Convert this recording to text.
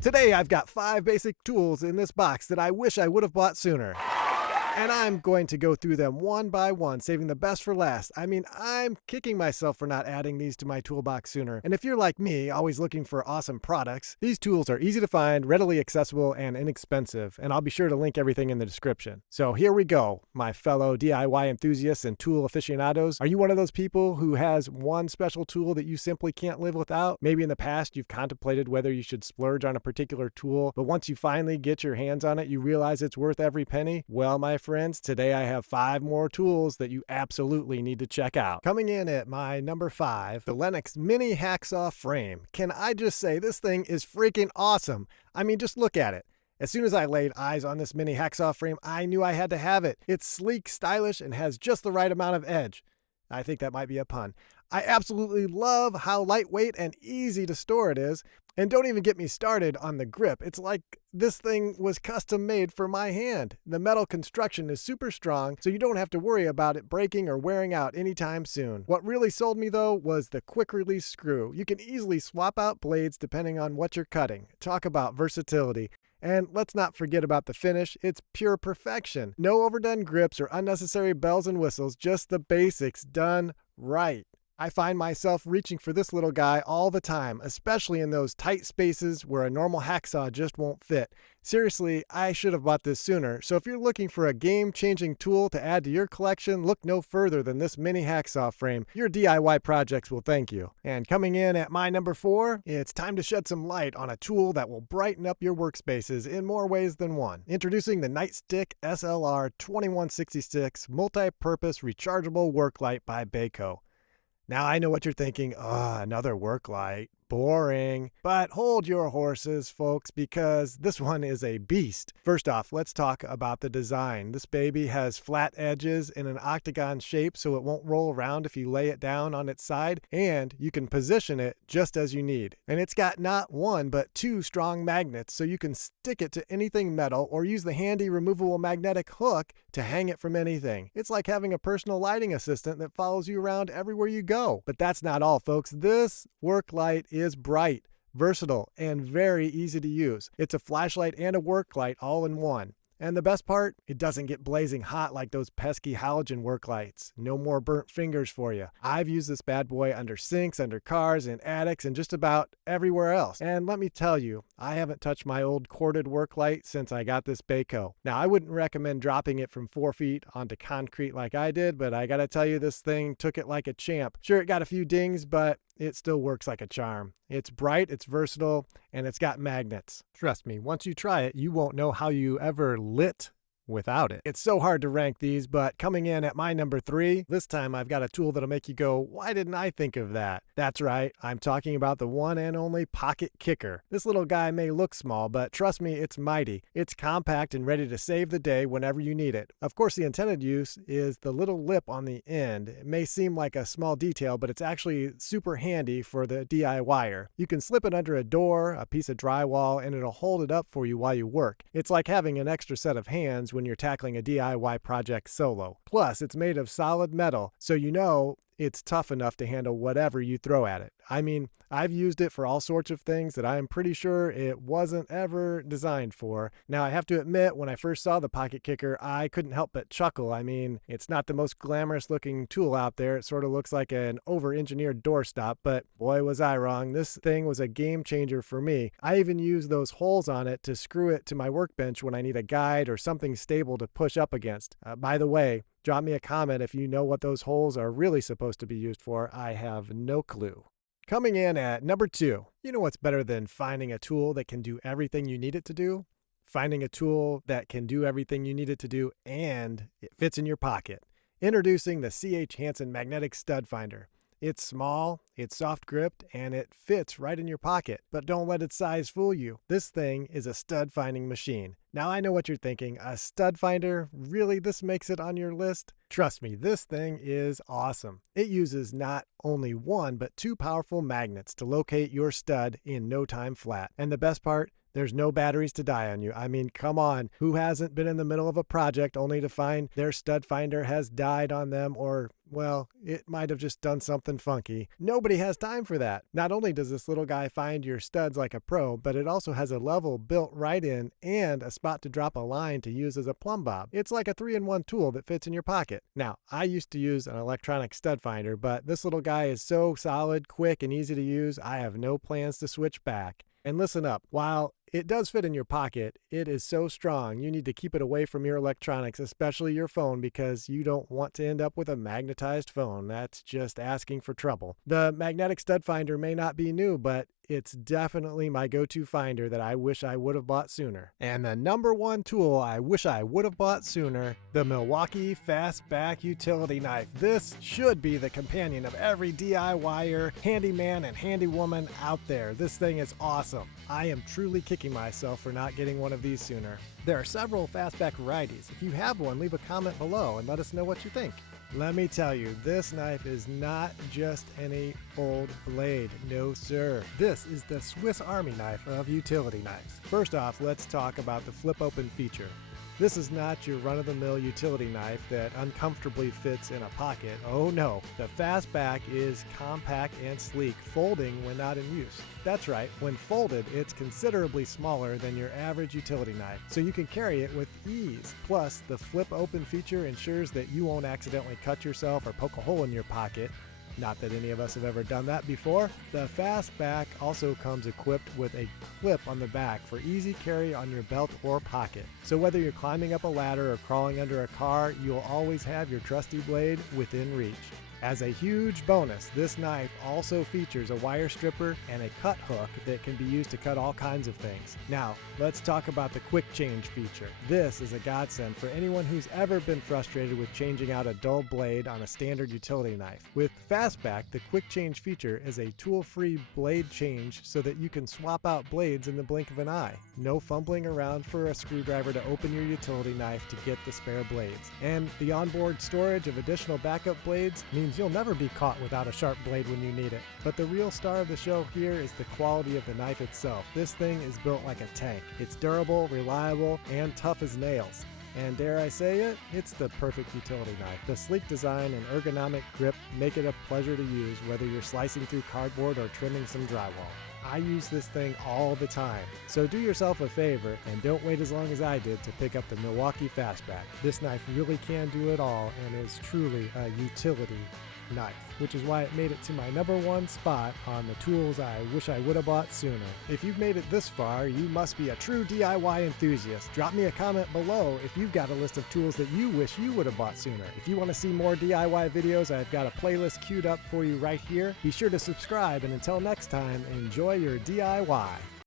Today I've got 5 basic tools in this box that I wish I would have bought sooner. And I'm going to go through them one by one, saving the best for last. I mean, I'm kicking myself for not adding these to my toolbox sooner. And if you're like me, always looking for awesome products, these tools are easy to find, readily accessible, and inexpensive. And I'll be sure to link everything in the description. So here we go, my fellow DIY enthusiasts and tool aficionados. Are you one of those people who has one special tool that you simply can't live without? Maybe in the past you've contemplated whether you should splurge on a particular tool, but once you finally get your hands on it, you realize it's worth every penny? Well, my friends, today I have 5 more tools that you absolutely need to check out. Coming in at my number 5, the LENOX mini hacksaw frame. Can I just say this thing is freaking awesome? I mean, just look at it. As soon as I laid eyes on this mini hacksaw frame, I knew I had to have it. It's sleek, stylish, and has just the right amount of edge. I think that might be a pun. I absolutely love how lightweight and easy to store it is. And don't even get me started on the grip. It's like this thing was custom made for my hand. The metal construction is super strong, so you don't have to worry about it breaking or wearing out anytime soon. What really sold me though was the quick release screw. You can easily swap out blades depending on what you're cutting. Talk about versatility. And let's not forget about the finish. It's pure perfection. No overdone grips or unnecessary bells and whistles, just the basics done right. I find myself reaching for this little guy all the time, especially in those tight spaces where a normal hacksaw just won't fit. Seriously, I should have bought this sooner, so if you're looking for a game-changing tool to add to your collection, look no further than this mini hacksaw frame. Your DIY projects will thank you. And coming in at my number 4, it's time to shed some light on a tool that will brighten up your workspaces in more ways than one. Introducing the Nightstick SLR2166 multi-purpose rechargeable work light by Baco. Now I know what you're thinking, another work light, boring. But hold your horses, folks, because this one is a beast. First off, let's talk about the design. This baby has flat edges in an octagon shape so it won't roll around if you lay it down on its side, and you can position it just as you need. And it's got not 1 but 2 strong magnets so you can stick it to anything metal or use the handy removable magnetic hook to hang it from anything. It's like having a personal lighting assistant that follows you around everywhere you go. But that's not all, folks. This work light is bright, versatile, and very easy to use. It's a flashlight and a work light all in one. And the best part, it doesn't get blazing hot like those pesky halogen work lights. No more burnt fingers for you. I've used this bad boy under sinks, under cars, in attics, and just about everywhere else. And let me tell you, I haven't touched my old corded work light since I got this Baco. Now, I wouldn't recommend dropping it from 4 feet onto concrete like I did, but I gotta tell you, this thing took it like a champ. Sure, it got a few dings, but it still works like a charm. It's bright, it's versatile, and it's got magnets. Trust me, once you try it, you won't know how you ever lit without it. It's so hard to rank these, but coming in at my number 3, this time I've got a tool that'll make you go, why didn't I think of that? That's right, I'm talking about the one and only pocket kicker. This little guy may look small, but trust me, it's mighty. It's compact and ready to save the day whenever you need it. Of course, the intended use is the little lip on the end. It may seem like a small detail, but it's actually super handy for the DIYer. You can slip it under a door, a piece of drywall, and it'll hold it up for you while you work. It's like having an extra set of hands when you're tackling a DIY project solo. Plus, it's made of solid metal, so you know it's tough enough to handle whatever you throw at it. I mean, I've used it for all sorts of things that I'm pretty sure it wasn't ever designed for. Now, I have to admit, when I first saw the pocket kicker, I couldn't help but chuckle. I mean, it's not the most glamorous looking tool out there. It sort of looks like an over-engineered doorstop, but boy was I wrong. This thing was a game changer for me. I even use those holes on it to screw it to my workbench when I need a guide or something stable to push up against. By the way, drop me a comment if you know what those holes are really supposed to be used for. I have no clue. Coming in at number 2, you know what's better than finding a tool that can do everything you need it to do? Finding a tool that can do everything you need it to do and it fits in your pocket. Introducing the Hanson Magnetic Stud Finder. It's small, it's soft gripped, and it fits right in your pocket. But don't let its size fool you. This thing is a stud finding machine. Now I know what you're thinking, a stud finder? Really, this makes it on your list? Trust me, this thing is awesome. It uses not only 1, but 2 powerful magnets to locate your stud in no time flat. And the best part, There's no batteries to die on you. I mean, come on. Who hasn't been in the middle of a project only to find their stud finder has died on them, or, well, it might have just done something funky? Nobody has time for that. Not only does this little guy find your studs like a pro, but it also has a level built right in and a spot to drop a line to use as a plumb bob. It's like a 3-in-1 tool that fits in your pocket. Now, I used to use an electronic stud finder, but this little guy is so solid, quick, and easy to use, I have no plans to switch back. And listen up, while it does fit in your pocket, it is so strong you need to keep it away from your electronics, especially your phone, because you don't want to end up with a magnetized phone. That's just asking for trouble. The magnetic stud finder may not be new, but it's definitely my go-to finder that I wish I would have bought sooner. And the number one tool I wish I would have bought sooner, the Milwaukee Fastback utility knife. This should be the companion of every DIYer, handyman, and handywoman out there. This thing is awesome. I am truly kicking myself for not getting one of these sooner. There are several Fastback varieties. If you have one, leave a comment below and let us know what you think. Let me tell you, this knife is not just any old blade. No, sir. This is the Swiss Army knife of utility knives. First off, let's talk about the flip open feature. This is not your run-of-the-mill utility knife that uncomfortably fits in a pocket. Oh no, the Fastback is compact and sleek, folding when not in use. That's right, when folded, it's considerably smaller than your average utility knife, so you can carry it with ease. Plus, the flip open feature ensures that you won't accidentally cut yourself or poke a hole in your pocket. Not that any of us have ever done that before. The Fastback also comes equipped with a clip on the back for easy carry on your belt or pocket. So whether you're climbing up a ladder or crawling under a car, you'll always have your trusty blade within reach. As a huge bonus, this knife also features a wire stripper and a cut hook that can be used to cut all kinds of things. Now, let's talk about the quick change feature. This is a godsend for anyone who's ever been frustrated with changing out a dull blade on a standard utility knife. With Fastback, the quick change feature is a tool-free blade change so that you can swap out blades in the blink of an eye. No fumbling around for a screwdriver to open your utility knife to get the spare blades. And the onboard storage of additional backup blades means you'll never be caught without a sharp blade when you need it. But the real star of the show here is the quality of the knife itself. This thing is built like a tank. It's durable, reliable, and tough as nails. And dare I say it, it's the perfect utility knife. The sleek design and ergonomic grip make it a pleasure to use, whether you're slicing through cardboard or trimming some drywall. I use this thing all the time. So do yourself a favor and don't wait as long as I did to pick up the Milwaukee Fastback. This knife really can do it all and is truly a utility knife, which is why it made it to my number one spot on the tools I wish I would have bought sooner. If you've made it this far, you must be a true DIY enthusiast. Drop me a comment below if you've got a list of tools that you wish you would have bought sooner. If you want to see more DIY videos, I've got a playlist queued up for you right here. Be sure to subscribe, and until next time, enjoy your DIY.